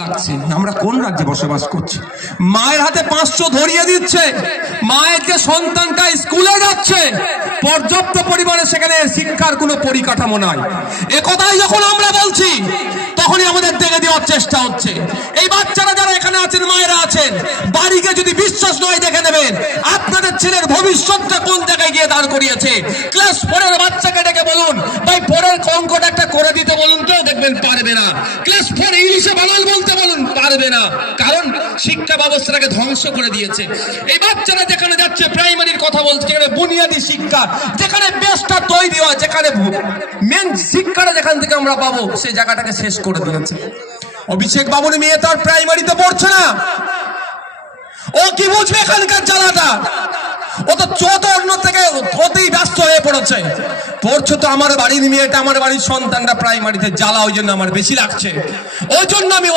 লাগছে আমরা কোন রাজ্যে বসবাস করছি? মায়ের হাতে 500 ধরিয়ে দিচ্ছে, মায়ের যে সন্তানটা স্কুলে যাচ্ছে পর্যাপ্ত পরিমাণে সেখানে শিক্ষার কোনো পরিকাঠামো নাই। একথাই যখন আমরা বলছি তখনই আমাদের দেখে দেওয়ার চেষ্টা হচ্ছে। এই বাচ্চারা যারা এখানে আছেন, মায়েরা আছেন, বাড়িকে যদি বিশ্বাস নয় দেখে নেবেন আপনাদের ছেলের ভবিষ্যৎটা কোন জায়গায় গিয়ে দাঁড় করিয়েছে। ক্লাস 4 এর বাচ্চাকে ডেকে বলুন ভাই পরের অঙ্কটা একটা করে দিতে বলুন, তো দেখবেন পারবে না। ক্লাস 4 ইংলিশে বানান বলতে বলুন, পারবে না, কারণ শিক্ষা ব্যবস্থাটাকে ধ্বংস করে দিয়েছে। এই বাচ্চারা যেখানে যাচ্ছে প্রাইমারির কথা বলছে, যেখানে বুনিয়াদী শিক্ষা, যেখানে বেসটা তৈরি হয়, যেখানে মেন শিক্ষাটা যেখান থেকে আমরা পাবো সেই জায়গাটাকে শেষ করে দিয়েছে। অভিষেক বাবুর মেয়ে তার প্রাইমারিতে পড়ছে না, ও কি বুঝবে এখানকার জ্বালাটা? ও তো চতুর্ণ থেকে অতি ব্যস্ত হয়ে পড়েছে। পড়ছো তো আমার বাড়ির মেয়েটা, আমার বাড়ির সন্তানটা প্রাইমারিতে, জ্বালা ওই জন্য আমার বেশি লাগছে। ওই জন্য আমি